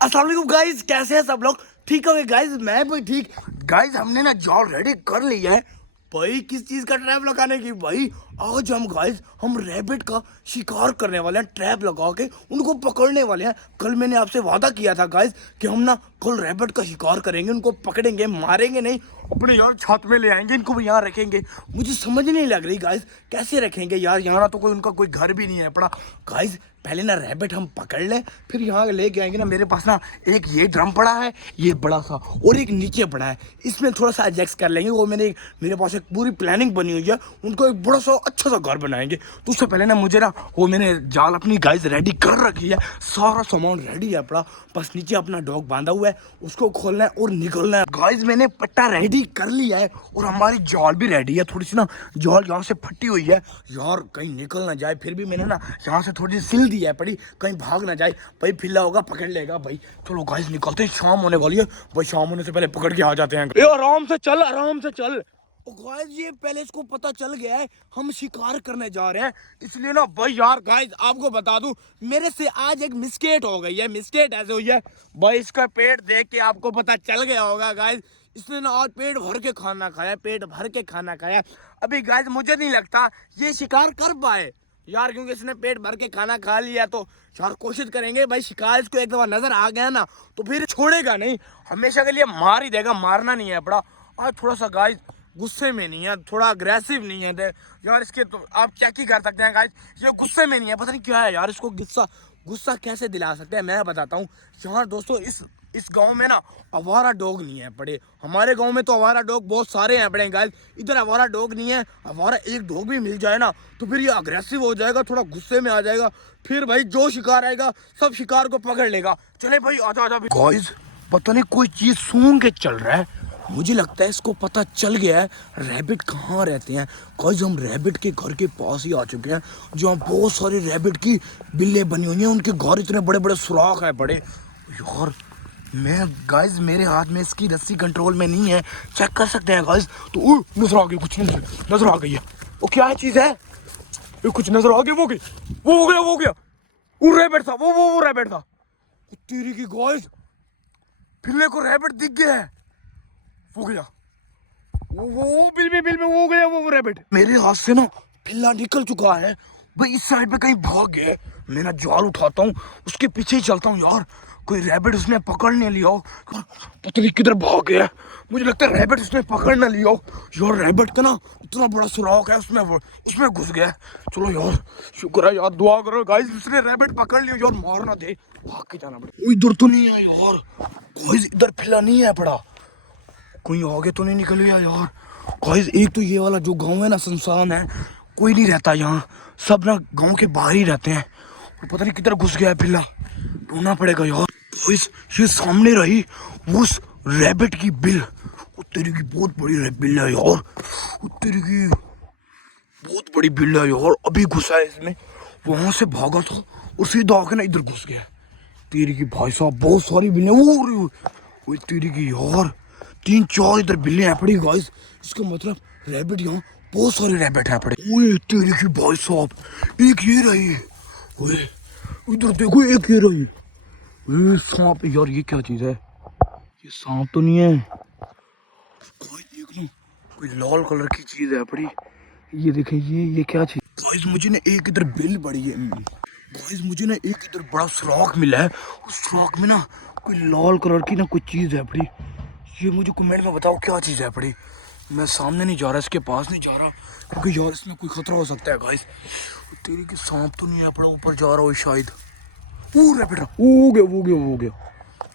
अस्सलाम वालेकुम गाइस, कैसे हैं सब लोग? ठीक होंगे गाइस, मैं भी ठीक। गाइस हमने ना जाल रेडी कर लिया है भाई। किस चीज का ट्रैप लगाने की भाई? आज हम रैबिट का शिकार करने वाले हैं, ट्रैप लगा के उनको पकड़ने वाले हैं। कल मैंने आपसे वादा किया था गाइस कि हम ना कल रैबिट का शिकार करेंगे, उनको पकड़ेंगे, मारेंगे नहीं, अपने यार छत में ले आएंगे, इनको भी यहाँ रखेंगे। मुझे समझ नहीं लग रही गाइस कैसे रखेंगे यार, यहाँ ना तो कोई उनका कोई घर भी नहीं है पड़ा। गाइस पहले ना रैबिट हम पकड़ लें, फिर यहाँ लेके आएंगे ना। मेरे पास ना एक ये ड्रम पड़ा है, ये बड़ा सा, और एक नीचे पड़ा है, इसमें थोड़ा सा एडजस्ट कर लेंगे। वो मेरे पास एक पूरी प्लानिंग बनी हुई है, उनको एक बड़ा सा अच्छा सा घर बनाएंगे। तो उससे पहले ना मुझे ना वो मैंने जाल अपनी गाइस रेडी कर रखी है, सारा सामान रेडी है पड़ा। बस नीचे अपना डॉग बांधा हुआ है, उसको खोलना है और निकलना है। गाइस मैंने पट्टा रेडी कर लिया है और हमारी जाल भी रेडी है। थोड़ी सी ना जाल यहाँ से फटी हुई है यार, कहीं निकल ना जाए। फिर भी मैंने ना यहाँ से थोड़ी सी सिल दी है पड़ी, कहीं भाग ना जाए भाई। फिल्ला होगा पकड़ लेगा भाई। चलो गाइस निकलते हैं, शाम होने वाली है भाई, शाम होने से पहले पकड़ के आ जाते हैं। ए आराम से चल, आराम से चल। गाइस ये पहले इसको पता चल गया है हम शिकार करने जा रहे हैं, इसलिए ना भाई यार गाइस आपको बता दूं, मेरे से आज एक मिस्टेक हो गई है। मिस्टेक ऐसे हुई है भाई, इसका पेट देख के आपको पता चल गया होगा गाइस, इसने ना आज पेट भर के खाना खाया, पेट भर के खाना खाया। अभी गाइस मुझे नहीं लगता ये शिकार कर पाए यार, क्योंकि इसने पेट भर के खाना खा लिया। तो यार कोशिश करेंगे भाई, शिकार इसको एक दफा नजर आ गया ना तो फिर छोड़ेगा नहीं, हमेशा के लिए मार ही देगा। मारना नहीं है पड़ा आज, थोड़ा सा गाइस गुस्से में नहीं है, थोड़ा अग्रेसिव नहीं है यार इसके। तो आप चेक ही कर सकते हैं गाइस, ये गुस्से में नहीं है, पता नहीं क्या है यार। इसको गुस्सा गुस्सा कैसे दिला सकते हैं मैं बताता हूँ यार दोस्तों। इस गांव में ना आवारा डॉग नहीं है पड़े। हमारे गांव में तो आवारा डॉग बहुत सारे हैं पड़े गाइस, इधर आवारा डॉग नहीं है। आवारा एक डॉग भी मिल जाए ना तो फिर ये अग्रेसिव हो जाएगा, थोड़ा गुस्से में आ जाएगा। फिर भाई जो शिकार आएगा सब शिकार को पकड़ लेगा। चले भाई आजा आजा गाइस, पता नहीं कोई चीज सूंघ के चल रहा है, मुझे लगता है इसको पता चल गया है रैबिट कहाँ रहते हैं। गाइस हम रैबिट के घर के पास ही आ चुके हैं, जहाँ बहुत सारे रैबिट की बिल्ले बनी हुई हैं। उनके घर इतने बड़े बड़े सुराख है बड़े यार। मैं गाइस मेरे हाथ में इसकी रस्सी कंट्रोल में नहीं है, चेक कर सकते हैं गाइस। तो नजर आ गई, कुछ नजर आ गई है। वो क्या चीज है? ये कुछ नजर आ गई, वो गई, वो हो गया, वो गया, वो रैबिट था, वो रैबिट था। तेरी की गाइस, बिल्ले को रैबिट दिख गया है, वो गया, वो बिल में वो गया, वो रैबिट मेरे हाथ से ना बिल्ला निकल चुका है भाई। इस साइड पे कहीं भाग गया। मैं ना जाल उठाता हूँ, उसके पीछे ही चलता हूँ यार, कोई रैबिट उसने पकड़ नहीं लिया हो। पता नहीं किधर भाग गया, मुझे लगता है रैबिट उसने पकड़ ना लिया हो यार। रैबिट का ना इतना बड़ा सुराख है, उसमें घुस गया। चलो यार शुक्र है यार, दुआ करो गाइस उसने रैबिट पकड़ लिया यार, मार ना दे, भाग के जाना पड़े। इधर तो नहीं है यार गाइस, इधर फिला नहीं है पड़ा, कोई आगे तो नहीं निकल गया यार। गाइस एक तो ये वाला जो गांव है ना सुनसान है, कोई नहीं रहता यहाँ, सब ना गांव के बाहर ही रहते हैं। और पता नहीं किधर घुस गया है फिल्ला, ढूंढना पड़ेगा यार। गाइस ये सामने रही उस रैबिट की बिल, वो तेरी की बहुत बड़ी बिल है यार, वो तेरी की बहुत बड़ी बिल है यार। अभी घुसा है इसमें, वहां से भागा था और सीधा आके ना इधर घुस गया। तेरी की भाई साहब बहुत सारी बिल्ले, वो तेरी की यार, 3-4 इधर बिल्ले हैं पड़ी गाइस। इसका मतलब रैबिट यहाँ बहुत सारे रैबिट हैं पड़े। ओए तेरी की भाई साहब, एक ये रही, ओए इधर देखो एक ये रही। ओए सांप यार, ये क्या चीज है? ये सांप तो नहीं है गाइस, देख लो कोई लाल कलर की चीज है पड़ी। ये देखे, ये क्या चीज गाइस? मुझे ना एक इधर बिल पड़ी है गाइस, मुझे ना एक इधर बड़ा सुराख मिला है, उस सुराख में ना कोई लाल कलर की ना कोई चीज है पड़ी। ये मुझे कमेंट में बताओ क्या चीज़ है पड़ी। मैं सामने नहीं जा रहा, इसके पास नहीं जा रहा, क्योंकि यार इसमें कोई खतरा हो सकता है गाइस। तेरी की सांप तो नहीं है पड़ा, ऊपर जा रहा हो शायद। वो रैबिट, वो गया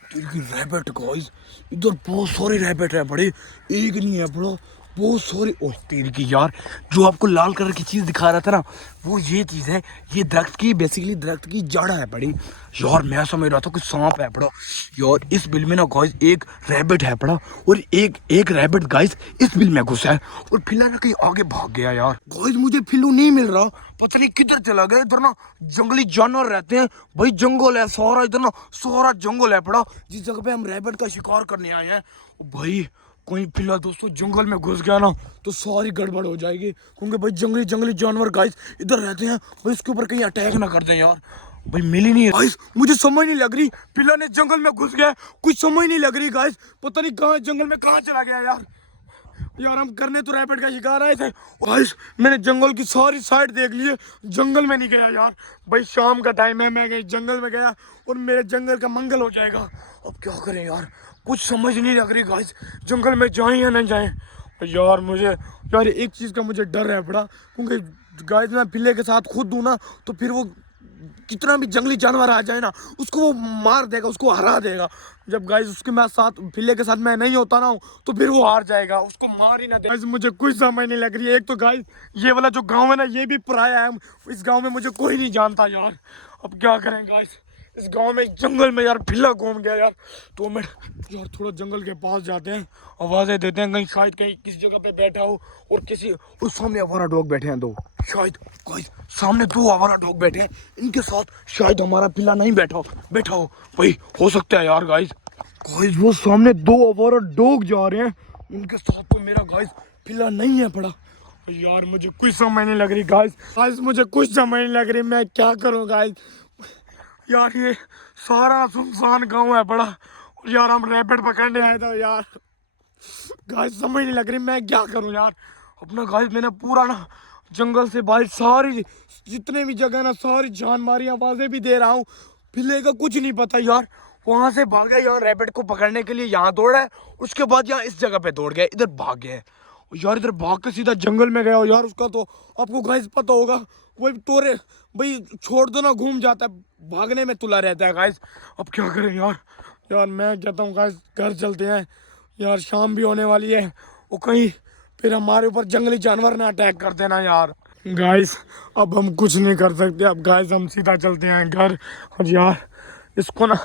तेरी की रैबिट गाइस। इधर बहुत सारे रैबिट है बड़े, एक नहीं है बड़ा, बहुत सारे। ओह तेरी की यार, जो आपको लाल कलर की चीज दिखा रहा था ना, वो ये चीज है, ये दरख्त की बेसिकली दरख्त की जड़ है बड़ी यार। मैं समझ रहा था कि सांप है पड़ा यार। इस बिल में ना गाइस एक रैबिट है पड़ा, और एक रैबिट गाइस इस बिल में घुसा है, और फिलहाल ना कहीं आगे भाग गया यार। गाइस मुझे फिल्लू नहीं मिल रहा, पता नहीं किधर चला गया। इधर ना जंगली जानवर रहते हैं भाई, जंगल है सारा, इधर ना सारा जंगल है पड़ा जिस जगह पे हम रैबिट का शिकार करने आए हैं भाई। कोई फिलहाल दोस्तों जंगल में घुस गया ना तो सारी गड़बड़ हो जाएगी, क्योंकि भाई जंगली जानवर गाइस इधर रहते हैं भाई, इसके ऊपर कहीं अटैक ना कर दें यार। भाई मिल ही नहीं गाइस, मुझे समझ नहीं लग रही पिल्ला ने जंगल में घुस गया, कुछ समझ नहीं लग रही गाइस, पता नहीं कहाँ जंगल में कहाँ चला गया यार। यार हम करने तो रैबिट का शिकार आए थे गाइस, मैंने जंगल की सारी साइड देख ली है, जंगल में नहीं गया यार। भाई शाम का टाइम है, मैं जंगल में गया और मेरे जंगल का मंगल हो जाएगा। अब क्या करें यार, कुछ समझ नहीं लग रही गाइस, जंगल में जाएं या नहीं जाएं। यार मुझे यार एक चीज़ का मुझे डर है बड़ा, क्योंकि गाइस मैं पिल्ले के साथ खुद दूँ ना तो फिर वो कितना भी जंगली जानवर आ जाए ना उसको वो मार देगा, उसको हरा देगा। जब गाइस उसके मैं साथ पिल्ले के साथ मैं नहीं होता ना तो फिर वो हार जाएगा, उसको मार ही ना दे। गाइस मुझे कुछ समझ नहीं लग रही है, एक तो गाइस ये वाला जो गांव है ना ये भी पराया है, इस गांव में मुझे कोई नहीं जानता यार। अब क्या करें गाइस, इस गांव में जंगल में यार पिल्ला घूम गया यार। तो मैं यार थोड़ा जंगल के पास जाते हैं, आवाज़ें देते हैं, कहीं शायद कहीं किसी जगह पे बैठा हो और किसी उस सामने आवारा डॉग बैठे हैं दो, शायद गाइस सामने दो आवारा डॉग बैठे हैं, इनके साथ शायद हमारा पिल्ला नहीं बैठा हो भाई, हो सकता है यार गाइस। गाइस वो सामने दो आवारा डॉग जा रहे हैं, उनके साथ तो मेरा गाइस पिल्ला नहीं है पड़ा। यार मुझे कुछ समझ नहीं लग रही गाइस, मुझे कुछ समझ नहीं लग रही, मैं क्या करूँ गाइस। यार ये सारा सुनसान गांव है बड़ा, और यार हम रैबिट पकड़ने आए थे यार। गाइस समझ नहीं लग रही मैं क्या करूं यार अपना। गाइस मैंने पूरा ना जंगल से बाहर सारी जितने भी जगह ना सारी जान मारी, आवाजें भी दे रहा हूँ, पिल्ले का कुछ नहीं पता यार। वहां से भागा यहाँ रैबिट को पकड़ने के लिए, यहाँ दौड़ा है, उसके बाद यहाँ इस जगह पे दौड़ गया, इधर भाग गया है यार, इधर भाग के सीधा जंगल में गया हो यार। उसका तो आपको गाइस पता होगा, वही तोरे भाई छोड़ दो ना घूम जाता है, भागने में तुला रहता है गाइस। अब क्या करें यार, यार मैं कहता हूँ गाइस घर चलते हैं यार, शाम भी होने वाली है, वो कहीं फिर हमारे ऊपर जंगली जानवर ना अटैक कर देना यार। गाइस अब हम कुछ नहीं कर सकते, अब गाइस हम सीधा चलते हैं घर। और यार इसको ना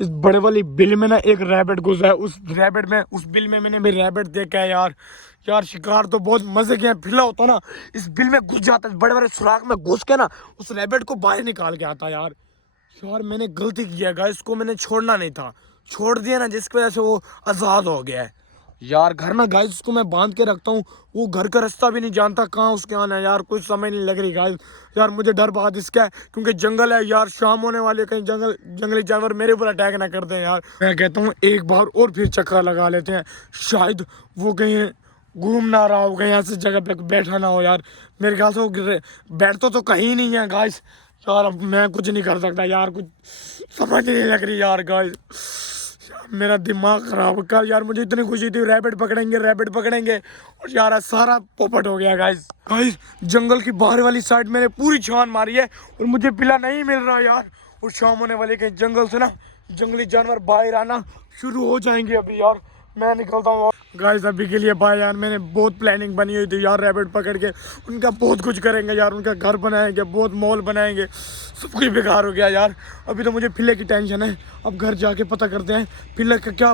इस बड़े वाली बिल में ना एक रैबिट घुसा है, उस रैबिट में उस बिल में मैंने भी रैबिट देखा है यार। यार शिकार तो बहुत मजे के पिल्ला होता ना इस बिल में घुस जाता है, बड़े बड़े सुराख में घुस के ना उस रैबिट को बाहर निकाल के आता यार। यार मैंने गलती किया गाइस, इसको मैंने छोड़ना नहीं था, छोड़ दिया ना जिसकी वजह से वो आज़ाद हो गया है यार। घर ना गाइस उसको मैं बांध के रखता हूँ, वो घर का रास्ता भी नहीं जानता कहाँ उसके आना है यार, कुछ समझ नहीं लग रही गाइस। यार मुझे डर बात इसका है क्योंकि जंगल है यार, शाम होने वाली, कहीं जंगली जानवर मेरे ऊपर अटैक ना कर दे यार। मैं कहता हूँ एक बार और फिर चक्कर लगा लेते हैं, शायद वो कहीं घूम ना रहा हो, कहीं ऐसी जगह पे बैठा ना हो यार। मेरे ख्याल से वो बैठता तो कहीं नहीं है गाइस। यार अब मैं कुछ नहीं कर सकता यार, कुछ समझ नहीं लग रही यार गाइस, मेरा दिमाग खराब कर यार। मुझे इतनी खुशी थी रैबिट पकड़ेंगे और यार सारा पोपट हो गया गाइस। जंगल की बाहर वाली साइड मैंने पूरी छान मारी है और मुझे पिला नहीं मिल रहा यार। और शाम होने वाली के जंगल से ना जंगली जानवर बाहर आना शुरू हो जाएंगे अभी यार, मैं निकलता हूँ गाइस अभी के लिए बाय यार। मैंने बहुत प्लानिंग बनी हुई थी यार, रैबिट पकड़ के उनका बहुत कुछ करेंगे यार, उनका घर बनाएंगे, बहुत मॉल बनाएंगे, सब कुछ बेकार हो गया यार। अभी तो मुझे पिल्ले की टेंशन है, अब घर जाके पता करते हैं पिल्ले का क्या